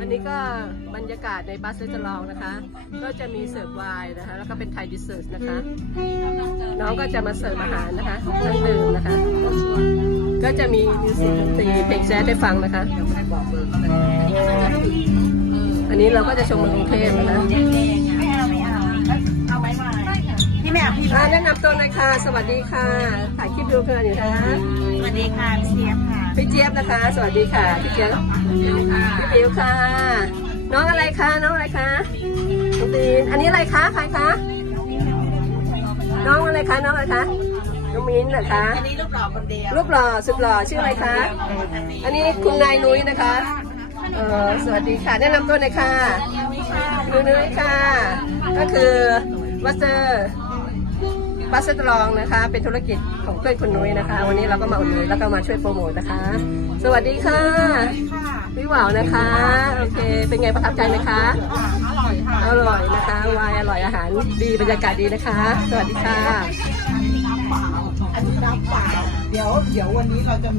อันนี้ก็บรรยากาศในบัสเลจลองนะคะ ก็จะมีเสิร์ฟไวน์นะคะ แล้วก็เป็นไทยดิเซอร์นะคะ น้องก็จะมาเสิร์ฟอาหารนะคะนั่งดื่มนะคะ ก็จะมีมิวสิกดนตรีเพลงแจ๊สให้ฟังนะคะ อันนี้เราก็จะชมเมืองกรุงเทพนะคะไม่เอาไม่เอาเอาไว้มาพี่แม่พี่อ่าแนะนำตัวหน่อยค่ะ สวัสดีค่ะ ถ่ายคลิปดูเพื่อนอยู่นะคะสวัสดีค่ะพี่เสียค่ะ พี่เจี๊ยบนะคะ สวัสดีค่ะ พี่เจี๊ยบ พี่ปิวค่ะ น้องอะไรคะน้องอะไรคะน้องตีนอันนี้อะไรคะใครคะน้องอะไรคะน้องอะไรคะน้องมิ้นท์เหรอคะอันนี้รูปหล่อคนเดียวรูปหล่อสุดหล่อชื่ออะไรคะ อันนี้คุณนายนุ้ยนะคะเออสวัสดีค่ะแนะนำตัวหน่อยค่ะคุณนุ้ยค่ะ ก็คือวัสเตอร์บัสเตอร์ลองนะคะ เป็นธุรกิจของเพื่อนคุณนุ้ยนะคะ วันนี้เราก็มาอุดหนุนแล้วก็มาช่วยโปรโมทนะคะ สวัสดีค่ะ พี่หวาวนะคะ โอเค เป็นไงประทับใจไหมคะ อร่อยค่ะ อร่อยนะคะ วายอร่อยอาหารดีบรรยากาศดีนะคะ สวัสดีค่ะ อันนี้น้ำเปล่าเดี๋ยว เดี๋ยววันนี้เราจะมี